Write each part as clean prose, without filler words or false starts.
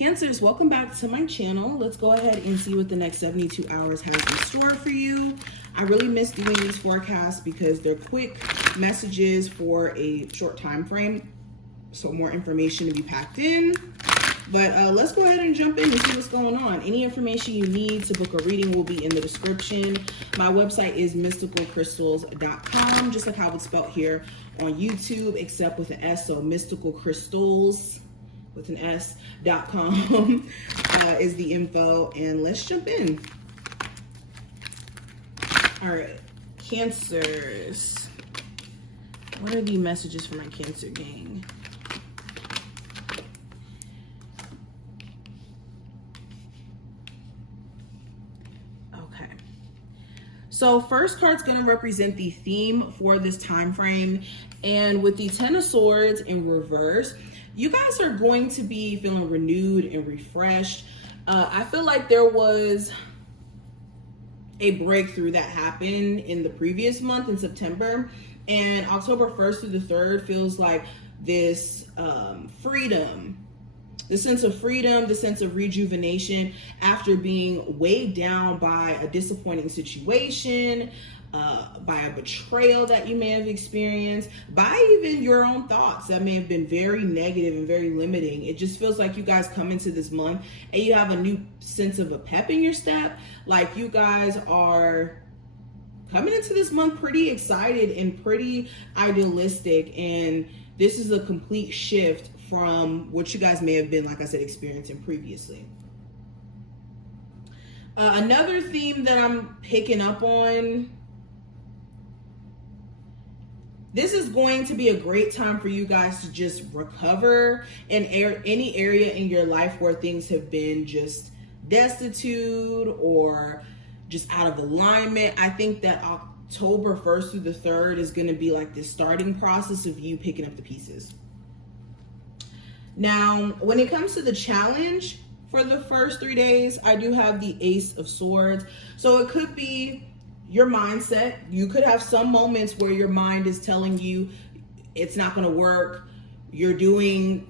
Cancers, welcome back to my channel. Let's go ahead and see what the next 72 hours has in store for you. I really miss doing these forecasts because they're quick messages for a short time frame, so more information to be packed in. But let's go ahead and jump in and see what's going on. Any information you need to book a reading will be in the description. My website is mysticalcrystals.com, just like how it's spelled here on YouTube, except with an S, so mysticalcrystals with an S.com is the info. And let's jump in. All right, Cancers. What are the messages for my Cancer gang? Okay. So first card's going to represent the theme for this time frame. And with the Ten of Swords in reverse, you guys are going to be feeling renewed and refreshed. I feel like there was a breakthrough that happened in the previous month in September, and October 1st through the 3rd feels like this freedom, the sense of freedom, the sense of rejuvenation after being weighed down by a disappointing situation, by a betrayal that you may have experienced, by even your own thoughts that may have been very negative and very limiting. It just feels like you guys come into this month and you have a new sense of a pep in your step. Like you guys are coming into this month pretty excited and pretty idealistic, and this is a complete shift from what you guys may have been, like I said, experiencing previously. Another theme that I'm picking up on, this is going to be a great time for you guys to just recover in any area in your life where things have been just destitute or just out of alignment. I think that October 1st through the 3rd is going to be like this starting process of you picking up the pieces. Now, when it comes to the challenge for the first 3 days, I do have the Ace of Swords. So it could be your mindset. You could have some moments where your mind is telling you it's not going to work. You're doing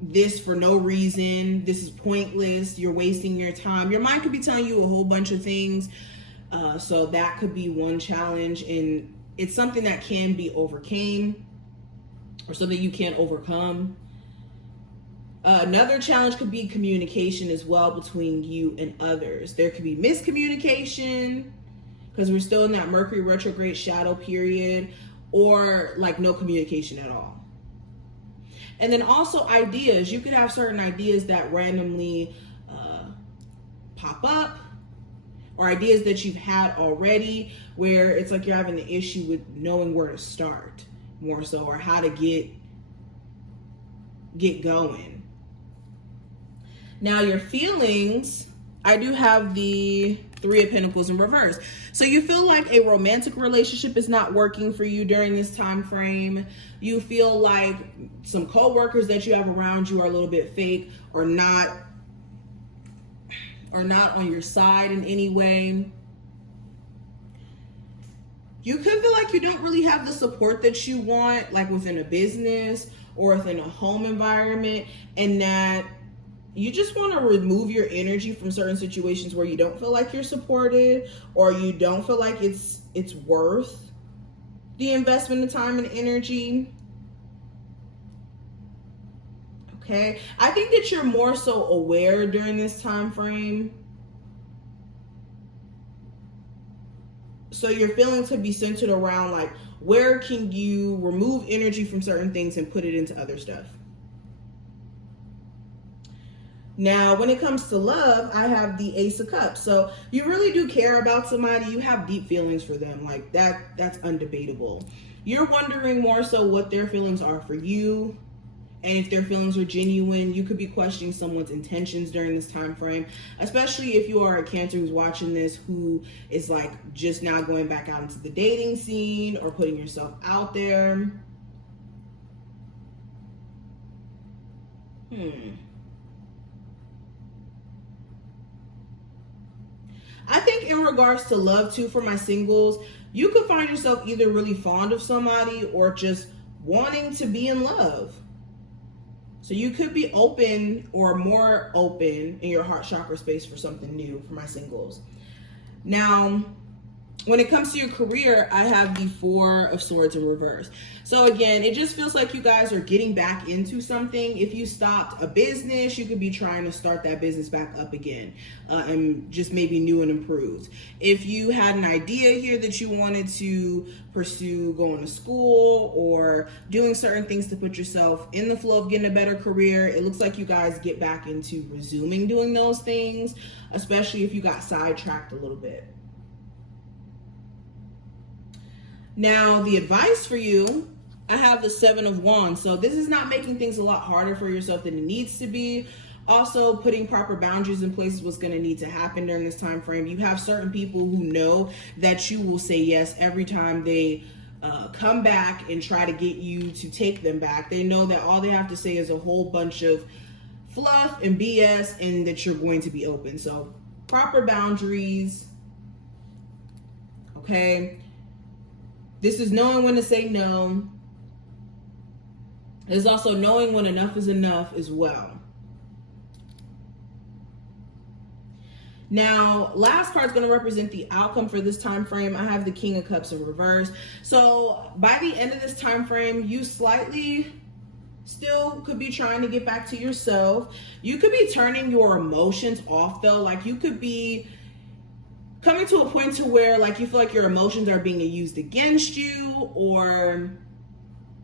this for no reason. This is pointless. You're wasting your time. Your mind could be telling you a whole bunch of things. So that could be one challenge, and it's something that can be overcame or something you can't overcome. Another challenge could be communication as well between you and others. There could be miscommunication because we're still in that Mercury retrograde shadow period, or like no communication at all. And then also ideas. You could have certain ideas that randomly pop up, or ideas that you've had already where it's like you're having an issue with knowing where to start more so, or how to get going. Now your feelings, I do have the Three of Pentacles in reverse. So you feel like a romantic relationship is not working for you during this time frame. You feel like some co-workers that you have around you are a little bit fake or not on your side in any way. You could feel like you don't really have the support that you want, like within a business or within a home environment, and that you just want to remove your energy from certain situations where you don't feel like you're supported, or you don't feel like it's worth the investment of time and energy. Okay, I think that you're more so aware during this time frame. So your feelings could be centered around like, where can you remove energy from certain things and put it into other stuff? Now, when it comes to love, I have the Ace of Cups. So you really do care about somebody. You have deep feelings for them. Like that's undebatable. You're wondering more so what their feelings are for you. And if their feelings are genuine, you could be questioning someone's intentions during this time frame, especially if you are a Cancer who's watching this, who is like just now going back out into the dating scene or putting yourself out there. I think in regards to love too, for my singles, you could find yourself either really fond of somebody or just wanting to be in love. So you could be open or more open in your heart chakra space for something new for my singles. Now, when it comes to your career, I have the Four of Swords in reverse. So again, it just feels like you guys are getting back into something. If you stopped a business, you could be trying to start that business back up again, and just maybe new and improved. If you had an idea here that you wanted to pursue going to school or doing certain things to put yourself in the flow of getting a better career, it looks like you guys get back into resuming doing those things, especially if you got sidetracked a little bit. Now, the advice for you, I have the Seven of Wands. So this is not making things a lot harder for yourself than it needs to be. Also, putting proper boundaries in place is what's going to need to happen during this time frame. You have certain people who know that you will say yes every time they come back and try to get you to take them back. They know that all they have to say is a whole bunch of fluff and BS, and that you're going to be open. So proper boundaries, okay? This is knowing when to say no. There's also knowing when enough is enough as well. Now, last card is going to represent the outcome for this time frame. I have the King of Cups in reverse. So by the end of this time frame, you slightly still could be trying to get back to yourself. You could be turning your emotions off though. Like you could be coming to a point to where like you feel like your emotions are being used against you, or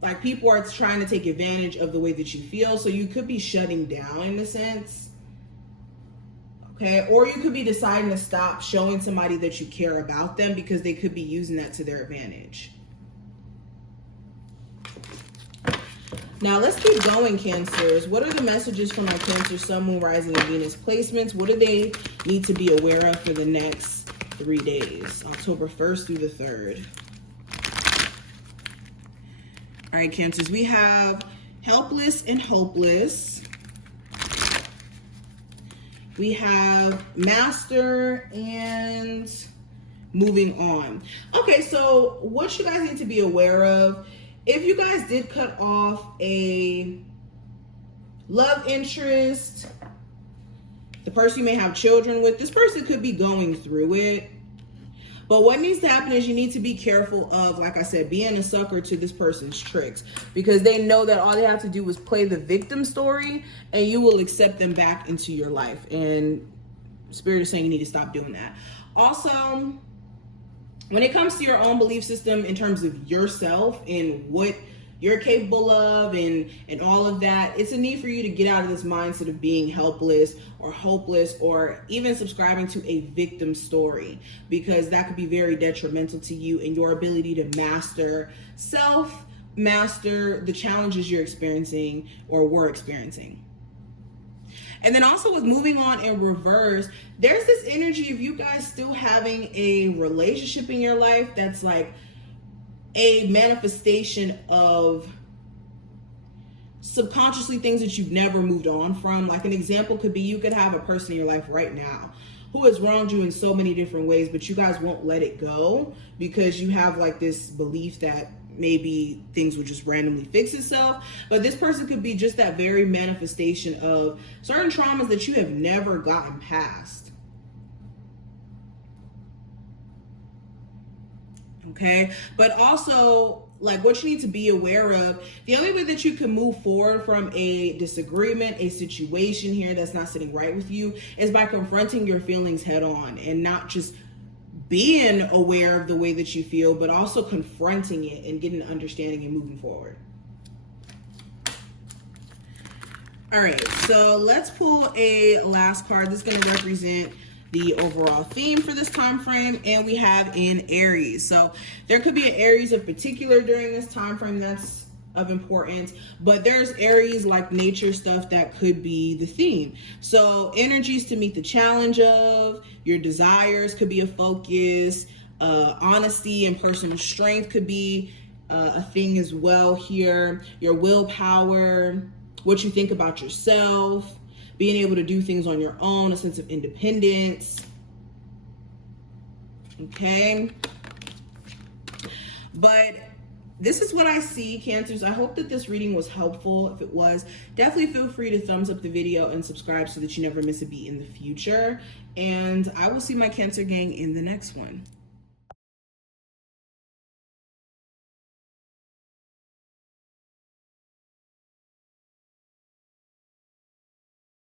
like people are trying to take advantage of the way that you feel. So you could be shutting down in a sense. Okay, or you could be deciding to stop showing somebody that you care about them because they could be using that to their advantage. Now let's keep going, Cancers. What are the messages for my Cancer, Sun, Moon, Rising, and Venus placements? What do they need to be aware of for the next 3 days, October 1st through the 3rd? All right, Cancers, we have helpless and hopeless. We have master and moving on. Okay, so what you guys need to be aware of, if you guys did cut off a love interest, the person you may have children with, this person could be going through it. But what needs to happen is you need to be careful of, like I said, being a sucker to this person's tricks, because they know that all they have to do is play the victim story and you will accept them back into your life. And Spirit is saying you need to stop doing that. Also, when it comes to your own belief system in terms of yourself and what you're capable of and all of that, it's a need for you to get out of this mindset of being helpless or hopeless or even subscribing to a victim story, because that could be very detrimental to you and your ability to master self, master the challenges you're experiencing or were experiencing. And then also with moving on in reverse, there's this energy of you guys still having a relationship in your life that's like a manifestation of subconsciously things that you've never moved on from. Like an example could be you could have a person in your life right now who has wronged you in so many different ways, but you guys won't let it go because you have like this belief that maybe things would just randomly fix itself. But this person could be just that very manifestation of certain traumas that you have never gotten past. Okay, but also like what you need to be aware of, the only way that you can move forward from a disagreement, a situation here that's not sitting right with you, is by confronting your feelings head on and not just being aware of the way that you feel, but also confronting it and getting an understanding and moving forward. All right, so let's pull a last card. This is going to represent the overall theme for this time frame, and we have in Aries. So there could be an Aries of particular during this time frame that's of importance, but there's Aries like nature stuff that could be the theme. So energies to meet the challenge of your desires could be a focus. Honesty and personal strength could be a thing as well here. Your willpower, what you think about yourself, being able to do things on your own, a sense of independence. Okay. But this is what I see, Cancers. I hope that this reading was helpful. If it was, definitely feel free to thumbs up the video and subscribe so that you never miss a beat in the future. And I will see my Cancer gang in the next one.